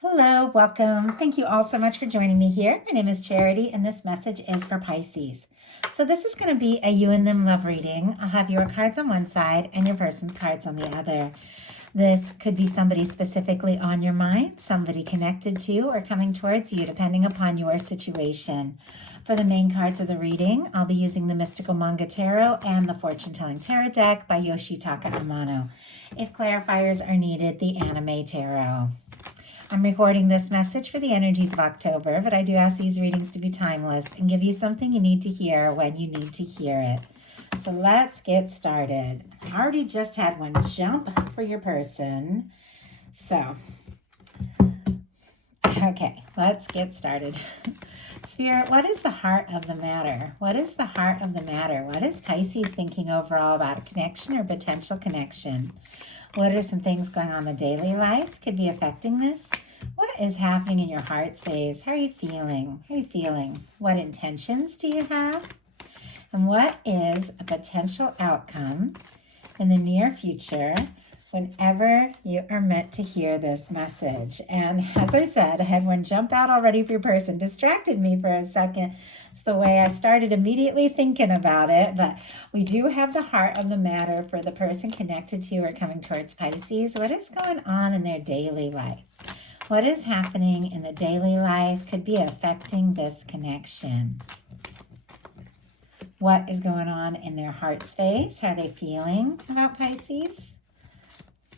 Hello, welcome. Thank you all so much for joining me here. My name is Charity, and this message is for Pisces. So, this is going to be a you and them love reading. I'll have your cards on one side and your person's cards on the other. This could be somebody specifically on your mind, somebody connected to or coming towards you, depending upon your situation. For the main cards of the reading, I'll be using the Mystical Manga Tarot and the Fortune Telling Tarot deck by Yoshitaka Amano. If clarifiers are needed, the Anime Tarot. I'm recording this message for the energies of October, but I do ask these readings to be timeless and give you something you need to hear when you need to hear it. So let's get started. I already just had one jump for your person. So, okay, let's get started. Spirit, what is the heart of the matter? What is the heart of the matter? What is Pisces thinking overall about a connection or potential connection? What are some things going on in the daily life could be affecting this? What is happening in your heart space? How are you feeling? How are you feeling? What intentions do you have? And what is a potential outcome in the near future whenever you are meant to hear this message? And as I said, I had one jump out already for your person. Distracted me for a second. It's the way I started immediately thinking about it. But we do have the heart of the matter for the person connected to or coming towards Pisces. What is going on in their daily life? What is happening in the daily life could be affecting this connection. What is going on in their heart space? How are they feeling about Pisces?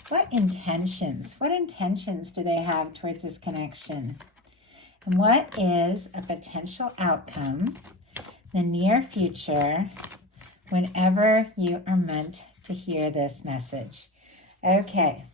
What intentions do they have towards this connection? And what is a potential outcome in the near future whenever you are meant to hear this message? Okay.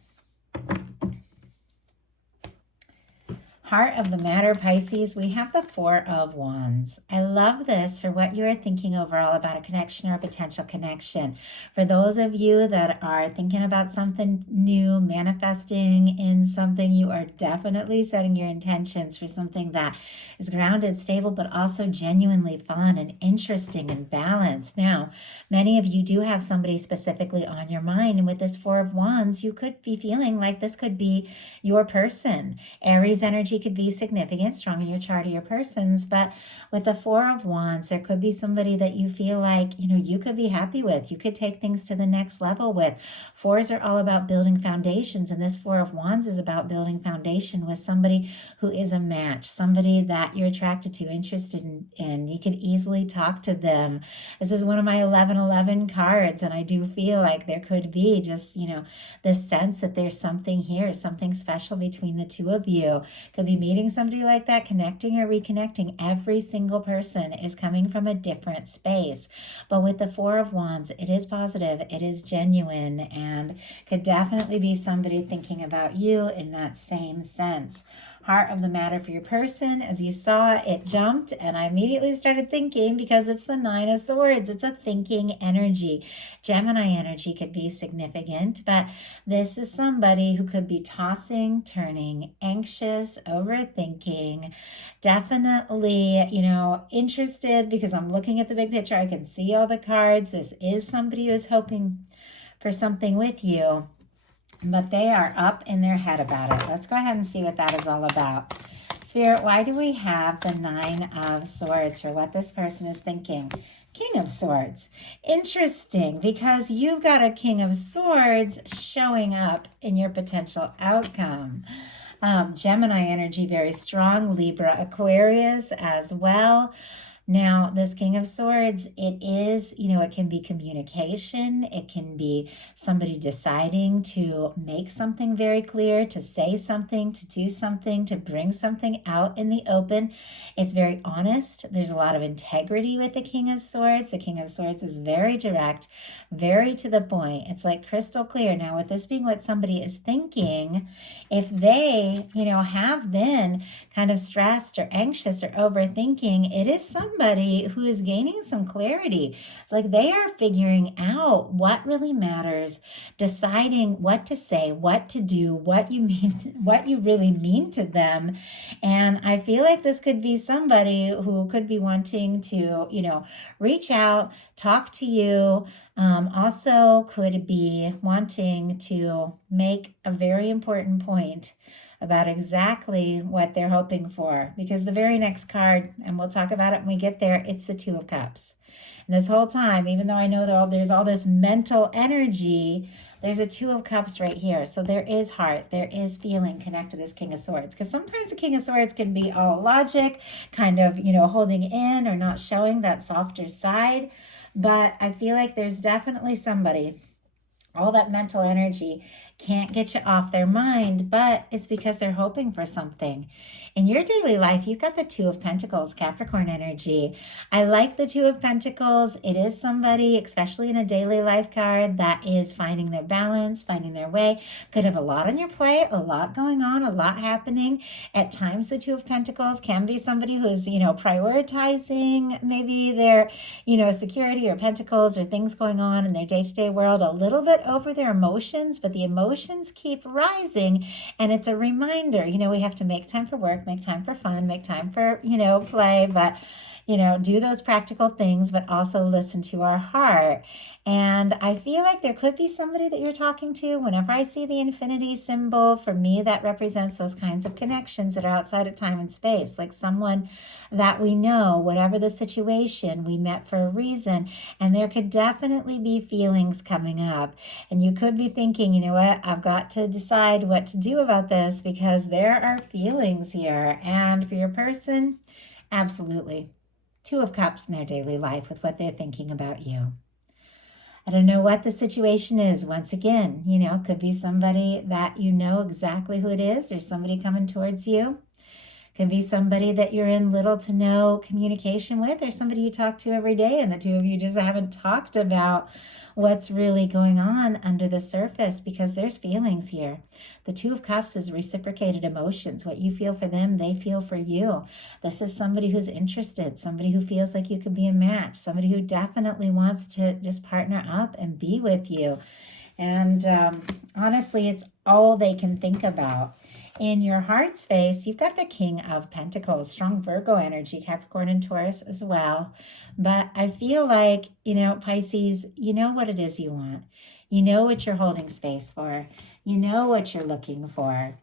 Heart of the matter, Pisces, we have the Four of Wands. I love this for what you are thinking overall about a connection or a potential connection. For those of you that are thinking about something new, manifesting in something, you are definitely setting your intentions for something that is grounded, stable, but also genuinely fun and interesting and balanced. Now, many of you do have somebody specifically on your mind, and with this Four of Wands, you could be feeling like this could be your person. Aries energy could be significant, strong in your chart of your persons, but with the Four of Wands, there could be somebody that you feel like, you could be happy with. You could take things to the next level with. Fours are all about building foundations, and this Four of Wands is about building foundation with somebody who is a match, somebody that you're attracted to, interested in. You could easily talk to them. This is one of my 1111 cards, and I do feel like there could be just, this sense that there's something here, something special between the two of you. Could be meeting somebody like that, connecting or reconnecting. Every single person is coming from a different space. But with the Four of Wands, it is positive, it is genuine, and could definitely be somebody thinking about you in that same sense. Heart of the matter for your person, as you saw, it jumped, and I immediately started thinking because it's the Nine of Swords. It's a thinking energy. Gemini energy could be significant, but this is somebody who could be tossing, turning, anxious, overthinking, definitely, interested, because I'm looking at the big picture. I can see all the cards. This is somebody who is hoping for something with you, but they are up in their head about it. Let's go ahead and see what that is all about. Spirit, why do we have the Nine of Swords for what this person is thinking? King of Swords. Interesting, because you've got a King of Swords showing up in your potential outcome. Gemini energy, very strong. Libra, Aquarius as well. Now, this King of Swords, it is, it can be communication. It can be somebody deciding to make something very clear, to say something, to do something, to bring something out in the open. It's very honest. There's a lot of integrity with the King of Swords. The King of Swords is very direct, very to the point. It's like crystal clear. Now, with this being what somebody is thinking, if they, have been kind of stressed or anxious or overthinking, it is somebody who is gaining some clarity. It's like they are figuring out what really matters, deciding what to say, what to do, what you mean, what you really mean to them. And I feel like this could be somebody who could be wanting to, reach out, talk to you, also could be wanting to make a very important point about exactly what they're hoping for. Because the very next card, and we'll talk about it when we get there, it's the Two of Cups. And this whole time, even though I know there's all this mental energy, there's a Two of Cups right here. So there is heart, there is feeling connected to this King of Swords. Because sometimes the King of Swords can be all logic, kind of, holding in or not showing that softer side. But I feel like there's definitely somebody, all that mental energy can't get you off their mind, but it's because they're hoping for something. In your daily life, you've got the Two of Pentacles, Capricorn energy. I like the Two of Pentacles. It is somebody, especially in a daily life card, that is finding their balance, finding their way. Could have a lot on your plate, a lot going on, a lot happening. At times, the Two of Pentacles can be somebody who's, prioritizing maybe their, security or pentacles or things going on in their day-to-day world a little bit over their emotions, but the emotions keep rising. And it's a reminder, we have to make time for work, make time for fun, make time for, play, but do those practical things, but also listen to our heart. And I feel like there could be somebody that you're talking to. Whenever I see the infinity symbol, for me, that represents those kinds of connections that are outside of time and space, like someone that we know, whatever the situation, we met for a reason. And there could definitely be feelings coming up. And you could be thinking, you know what, I've got to decide what to do about this because there are feelings here. And for your person, absolutely. Two of Cups in their daily life with what they're thinking about you. I don't know what the situation is. Once again, could be somebody that you know exactly who it is, or somebody coming towards you. Could be somebody that you're in little to no communication with, or somebody you talk to every day and the two of you just haven't talked about what's really going on under the surface, because there's feelings here. The Two of Cups is reciprocated emotions. What you feel for them, they feel for you. This is somebody who's interested, somebody who feels like you could be a match, somebody who definitely wants to just partner up and be with you. And honestly, it's all they can think about. In your heart space, you've got the King of Pentacles, strong Virgo energy, Capricorn and Taurus as well. But I feel like, Pisces, you know what it is you want. You know what you're holding space for. You know what you're looking for.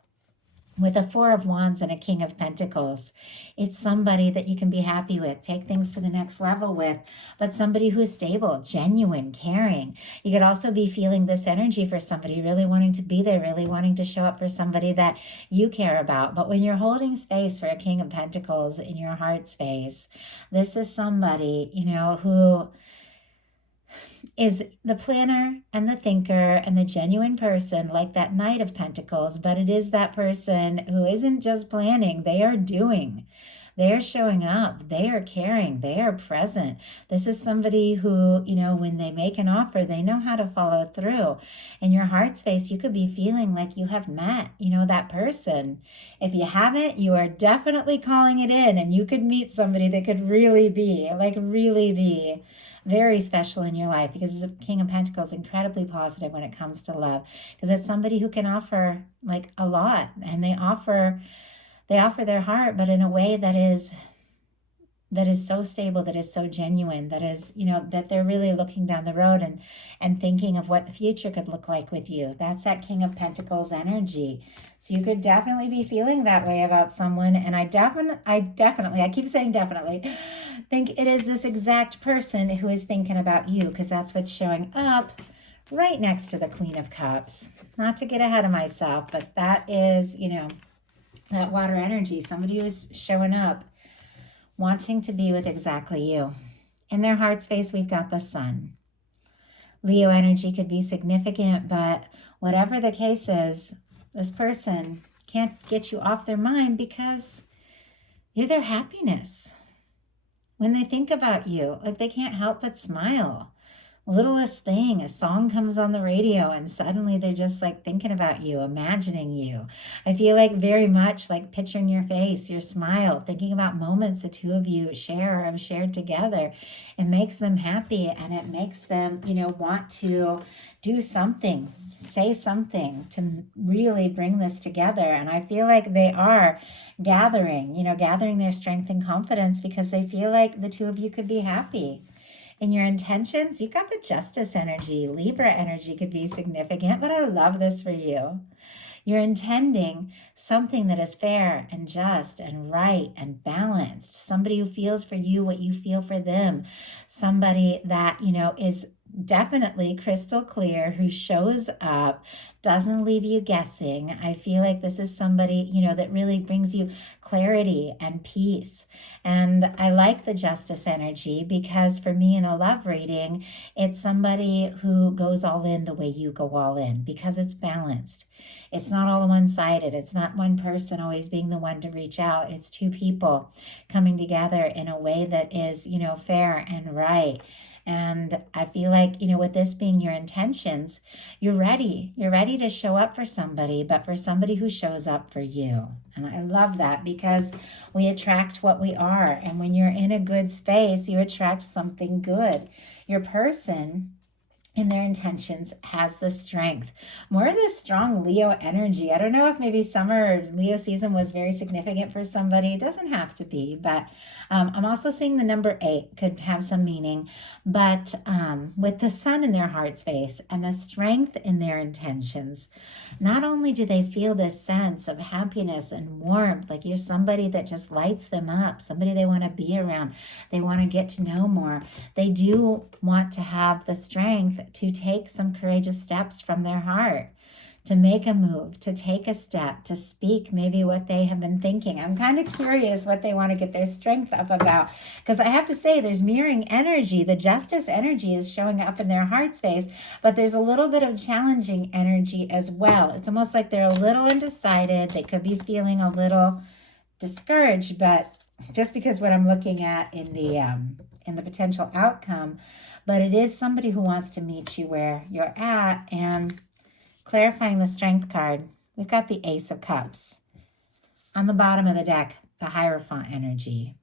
With a Four of Wands and a King of Pentacles, it's somebody that you can be happy with, take things to the next level with, but somebody who is stable, genuine, caring. You could also be feeling this energy for somebody, really wanting to be there, really wanting to show up for somebody that you care about. But when you're holding space for a King of Pentacles in your heart space, this is somebody, who is the planner and the thinker and the genuine person, like that Knight of Pentacles, but it is that person who isn't just planning, they are doing. They are showing up. They are caring. They are present. This is somebody who, when they make an offer, they know how to follow through. In your heart space, you could be feeling like you have met, that person. If you haven't, you are definitely calling it in, and you could meet somebody that could really be very special in your life, because the King of Pentacles is incredibly positive when it comes to love, because it's somebody who can offer like a lot, and they offer their heart, but in a way that is so stable, that is so genuine, that is, that they're really looking down the road and thinking of what the future could look like with you. That's that King of Pentacles energy. So you could definitely be feeling that way about someone. And I keep saying definitely, think it is this exact person who is thinking about you, because that's what's showing up right next to the Queen of Cups. Not to get ahead of myself, but that is, that water energy, somebody who's showing up, wanting to be with exactly you. In their heart space, we've got the Sun. Leo energy could be significant, but whatever the case is, this person can't get you off their mind because you're their happiness. When they think about you, like, they can't help but smile. Littlest thing, a song comes on the radio and suddenly they're just like thinking about you, imagining you. I feel like very much like picturing your face, your smile, thinking about moments the two of you share or have shared together. It makes them happy, and it makes them, want to do something, say something to really bring this together. And I feel like they are gathering their strength and confidence, because they feel like the two of you could be happy. In your intentions, you've got the Justice energy. Libra energy could be significant, but I love this for you. You're intending something that is fair and just and right and balanced. Somebody who feels for you what you feel for them. Somebody that, is definitely crystal clear, who shows up, doesn't leave you guessing. I feel like this is somebody, that really brings you clarity and peace. And I like the justice energy because for me in a love reading, it's somebody who goes all in the way you go all in because it's balanced. It's not all one-sided. It's not one person always being the one to reach out. It's two people coming together in a way that is, fair and right. And I feel like, with this being your intentions, you're ready. You're ready to show up for somebody, but for somebody who shows up for you. And I love that because we attract what we are. And when you're in a good space, you attract something good. Your person in their intentions has the strength, more of this strong Leo energy. I don't know if maybe summer or Leo season was very significant for somebody. It doesn't have to be, but I'm also seeing the number 8 could have some meaning. But with the sun in their heart space and the strength in their intentions, not only do they feel this sense of happiness and warmth, like you're somebody that just lights them up, somebody they want to be around, they want to get to know more. They do want to have the strength to take some courageous steps from their heart, to make a move, to take a step, to speak maybe what they have been thinking. I'm kind of curious what they want to get their strength up about, because I have to say there's mirroring energy. The justice energy is showing up in their heart space, but there's a little bit of challenging energy as well. It's almost like they're a little undecided. They could be feeling a little discouraged, but just because what I'm looking at in the potential outcome, but it is somebody who wants to meet you where you're at. And clarifying the strength card, we've got the Ace of Cups. On the bottom of the deck, the Hierophant energy.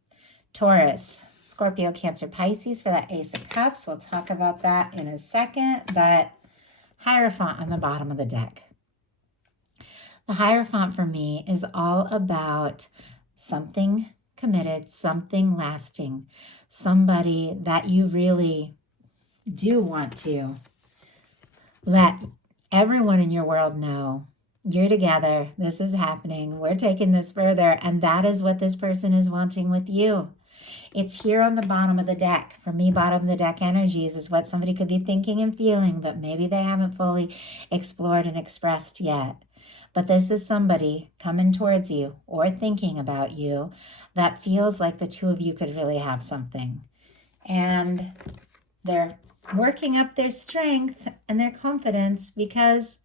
Taurus, Scorpio, Cancer, Pisces for that Ace of Cups. We'll talk about that in a second, but Hierophant on the bottom of the deck. The Hierophant for me is all about something committed, something lasting, somebody that you really do want to let everyone in your world know you're together, this is happening, we're taking this further, and that is what this person is wanting with you. It's here on the bottom of the deck. For me, bottom of the deck energies is what somebody could be thinking and feeling, but maybe they haven't fully explored and expressed yet. But this is somebody coming towards you or thinking about you that feels like the two of you could really have something. And they're working up their strength and their confidence because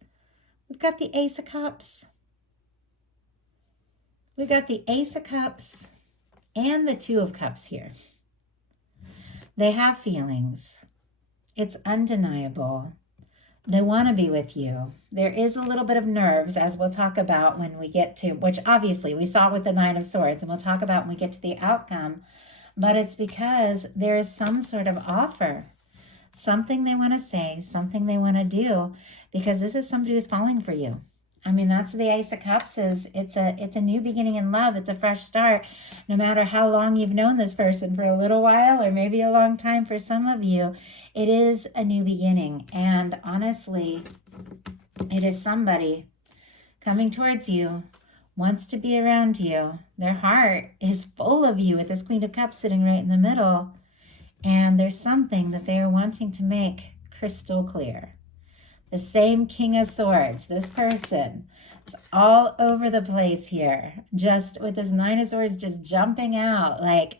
we've got the Ace of Cups. We've got the Ace of Cups and the Two of Cups here. They have feelings. It's undeniable. They want to be with you. There is a little bit of nerves, as we'll talk about when we get to, which obviously we saw with the Nine of Swords, and we'll talk about when we get to the outcome. But it's because there is some sort of offer, something they want to say, something they want to do, because this is somebody who's falling for you. I mean, that's the Ace of Cups is. It's a new beginning in love. It's a fresh start. No matter how long you've known this person, for a little while or maybe a long time for some of you, it is a new beginning. And honestly, it is somebody coming towards you, wants to be around you. Their heart is full of you with this Queen of Cups sitting right in the middle. And there's something that they are wanting to make crystal clear. The same King of Swords, this person, is all over the place here. Just with this Nine of Swords just jumping out. Like,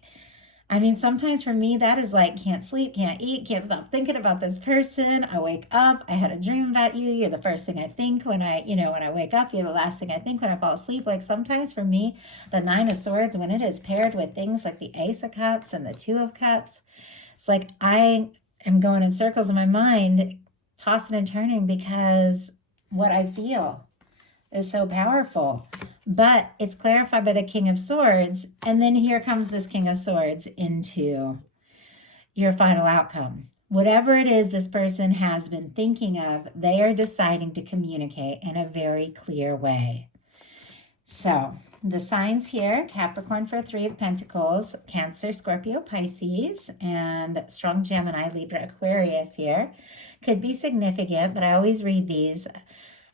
I mean, sometimes for me, that is like, can't sleep, can't eat, can't stop thinking about this person. I wake up, I had a dream about you. You're the first thing I think when I wake up. You're the last thing I think when I fall asleep. Like sometimes for me, the Nine of Swords, when it is paired with things like the Ace of Cups and the Two of Cups, it's like I am going in circles in my mind, tossing and turning, because what I feel is so powerful. But it's clarified by the King of Swords, and then here comes this King of Swords into your final outcome. Whatever it is this person has been thinking of, they are deciding to communicate in a very clear way. So the signs here, Capricorn for 3 of Pentacles, Cancer, Scorpio, Pisces, and strong Gemini, Libra, Aquarius here. Could be significant, but I always read these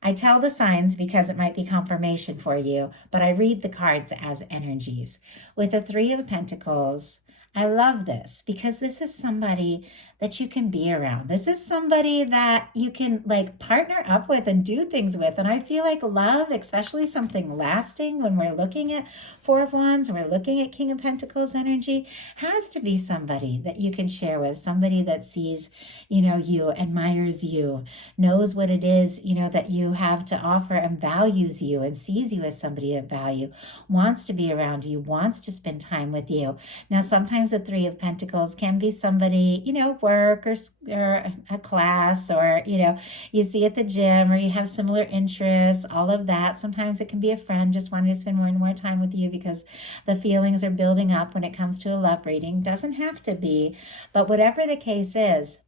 I tell the signs because it might be confirmation for you, but I read the cards as energies. With the Three of Pentacles, I love this because this is somebody that you can be around. This is somebody that you can like partner up with and do things with. And I feel like love, especially something lasting when we're looking at Four of Wands and we're looking at King of Pentacles energy, has to be somebody that you can share with, somebody that sees, you, admires you, knows what it is, that you have to offer and values you and sees you as somebody of value, wants to be around you, wants to spend time with you. Now, sometimes the Three of Pentacles can be somebody, work or a class, or, you see at the gym, or you have similar interests, all of that. Sometimes it can be a friend just wanting to spend more and more time with you because the feelings are building up when it comes to a love reading. Doesn't have to be, but whatever the case is,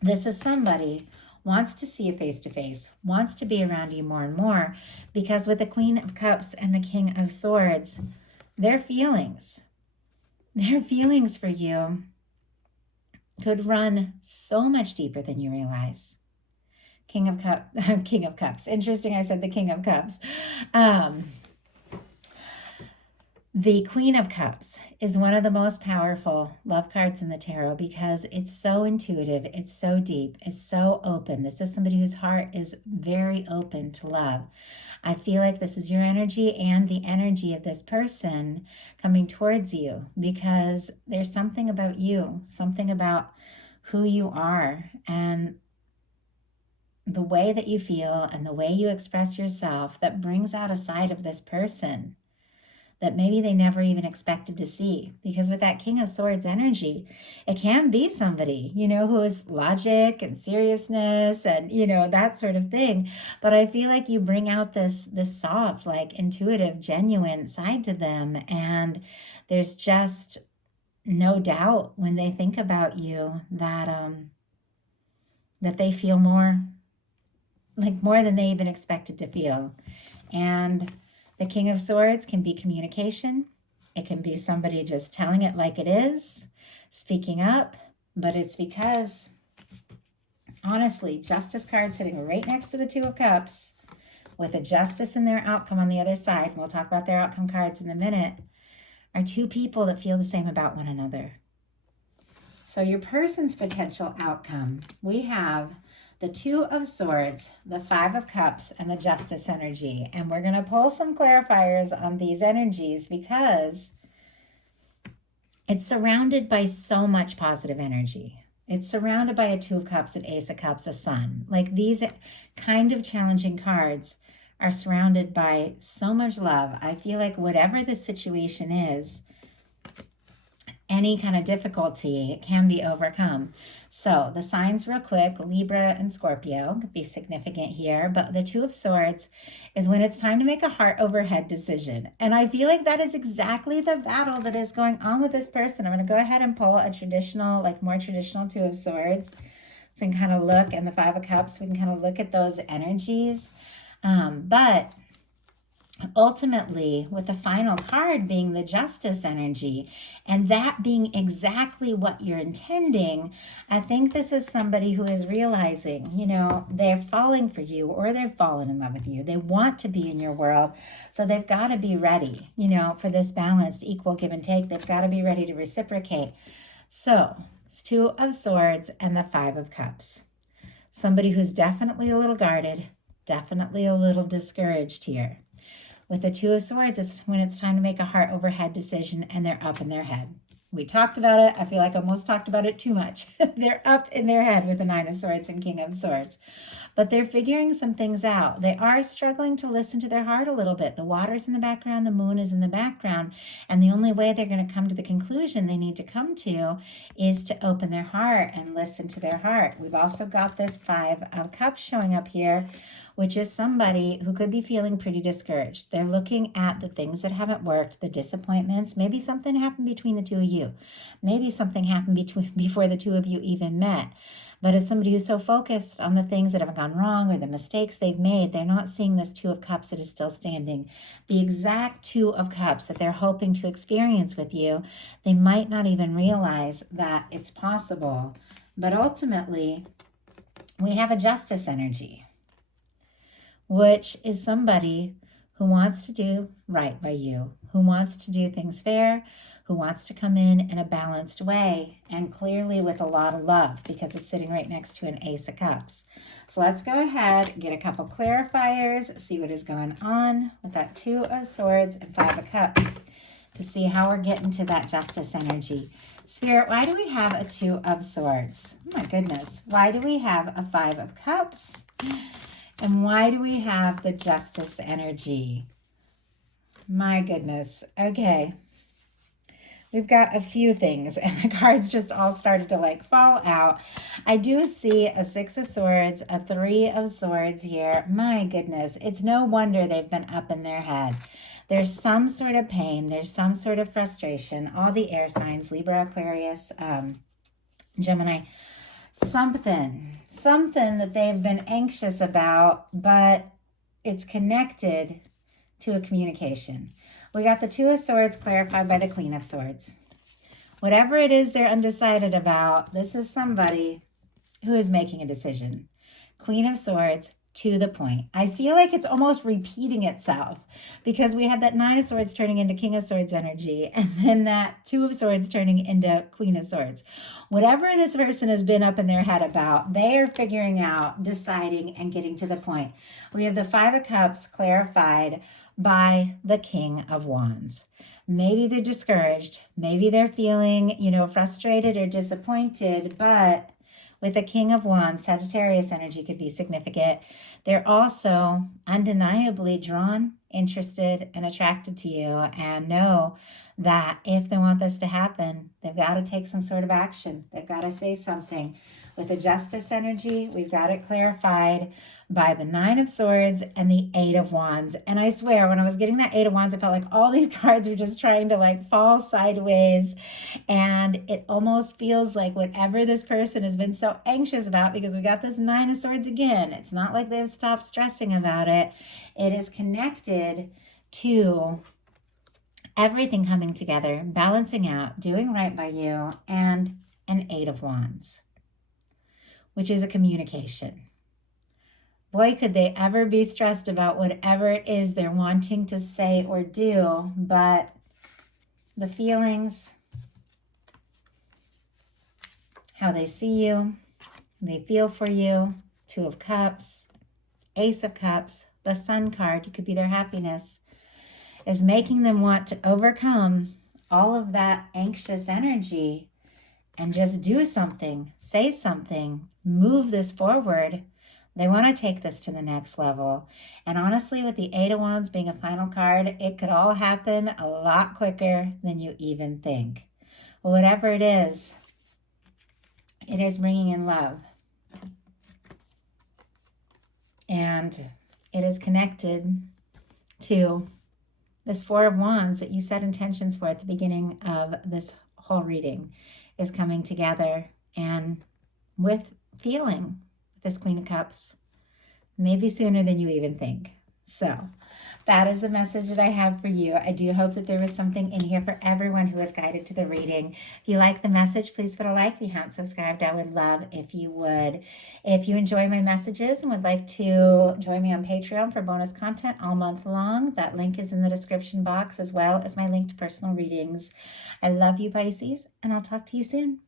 this is somebody wants to see you face to face, wants to be around you more and more, because with the Queen of Cups and the King of Swords, their feelings for you could run so much deeper than you realize. King of Cups. Interesting, I said the King of Cups. The Queen of Cups is one of the most powerful love cards in the tarot because it's so intuitive, it's so deep, it's so open. This is somebody whose heart is very open to love. I feel like this is your energy and the energy of this person coming towards you because there's something about you, something about who you are and the way that you feel and the way you express yourself that brings out a side of this person that maybe they never even expected to see. Because with that King of Swords energy, it can be somebody, who is logic and seriousness and, that sort of thing. But I feel like you bring out this soft, like intuitive, genuine side to them. And there's just no doubt when they think about you that they feel more than they even expected to feel. And the King of Swords can be communication. It can be somebody just telling it like it is, speaking up, but it's because, honestly, Justice card sitting right next to the Two of Cups with a Justice in their outcome on the other side, and we'll talk about their outcome cards in a minute, are two people that feel the same about one another. So your person's potential outcome, we have the Two of Swords, the Five of Cups, and the Justice energy. And we're going to pull some clarifiers on these energies because it's surrounded by so much positive energy. It's surrounded by a Two of Cups, an Ace of Cups, a Sun. Like these kind of challenging cards are surrounded by so much love. I feel like whatever the situation is, any kind of difficulty can be overcome. So the signs real quick, Libra and Scorpio could be significant here, but the Two of Swords is when it's time to make a heart over head decision. And I feel like that is exactly the battle that is going on with this person. I'm going to go ahead and pull a traditional, more traditional Two of Swords. So we can kind of look, and the Five of Cups, we can kind of look at those energies. But ultimately, with the final card being the Justice energy, and that being exactly what you're intending, I think this is somebody who is realizing, they're falling for you or they've fallen in love with you. They want to be in your world. So they've got to be ready, for this balanced, equal give and take. They've got to be ready to reciprocate. So it's Two of Swords and the Five of Cups. Somebody who's definitely a little guarded, definitely a little discouraged here. With the Two of Swords, it's when it's time to make a heart over head decision and they're up in their head. We talked about it. I feel like I almost talked about it too much. They're up in their head with the Nine of Swords and King of Swords. But they're figuring some things out. They are struggling to listen to their heart a little bit. The water's in the background, the moon is in the background. And the only way they're going to come to the conclusion they need to come to is to open their heart and listen to their heart. We've also got this Five of Cups showing up here, which is somebody who could be feeling pretty discouraged. They're looking at the things that haven't worked, the disappointments. Maybe something happened between the two of you. Maybe something happened before the two of you even met. But it's somebody who's so focused on the things that have gone wrong or the mistakes they've made, they're not seeing this Two of Cups that is still standing. The exact Two of Cups that they're hoping to experience with you, they might not even realize that it's possible. But ultimately, we have a Justice energy. which is somebody who wants to do right by you, who wants to do things fair, who wants to come in a balanced way, and clearly with a lot of love, because it's sitting right next to an Ace of Cups. So let's go ahead, get a couple clarifiers, see what is going on with that Two of Swords and Five of Cups to see how we're getting to that Justice energy. Spirit, why do we have a Two of Swords? Oh my goodness. Why do we have a Five of Cups? And why do we have the Justice energy? My goodness. Okay. We've got a few things, and the cards just all started to like fall out. I do see a Six of Swords, a Three of Swords here. My goodness. It's no wonder they've been up in their head. There's some sort of pain. There's some sort of frustration. All the air signs, Libra, Aquarius, Gemini, something that they've been anxious about, but it's connected to a communication. We got the Two of Swords clarified by the Queen of Swords. Whatever it is they're undecided about, this is somebody who is making a decision. Queen of Swords, to the point. I feel like it's almost repeating itself, because we had that Nine of Swords turning into King of Swords energy, and then that Two of Swords turning into Queen of Swords. Whatever this person has been up in their head about, they are figuring out, deciding, and getting to the point. We have the Five of Cups clarified by the King of Wands. Maybe they're discouraged. Maybe they're feeling, frustrated or disappointed, but with the King of Wands, Sagittarius energy could be significant. They're also undeniably drawn, interested, and attracted to you, and know that if they want this to happen, they've got to take some sort of action. They've got to say something. With the Justice energy, we've got it clarified by the Nine of Swords and the Eight of Wands. And I swear, when I was getting that Eight of Wands, I felt like all these cards were just trying to like fall sideways. And it almost feels like whatever this person has been so anxious about, because we got this Nine of Swords again, it's not like they've stopped stressing about it. It is connected to everything coming together, balancing out, doing right by you, and an Eight of Wands, which is a communication. Boy, could they ever be stressed about whatever it is they're wanting to say or do, but the feelings, how they see you, they feel for you, Two of Cups, Ace of Cups, the Sun card, you could be their happiness, is making them want to overcome all of that anxious energy and just do something, say something, move this forward. They want to take this to the next level. And honestly, with the Eight of Wands being a final card, it could all happen a lot quicker than you even think. Well, whatever it is bringing in love. And it is connected to this Four of Wands that you set intentions for at the beginning of this whole reading is coming together, and with feeling this Queen of Cups, maybe sooner than you even think. So that is the message that I have for you. I do hope that there was something in here for everyone who is guided to the reading. If you like the message, please put a like. If you haven't subscribed, I would love if you would. If you enjoy my messages and would like to join me on Patreon for bonus content all month long, that link is in the description box, as well as my link to personal readings. I love you, Pisces, and I'll talk to you soon.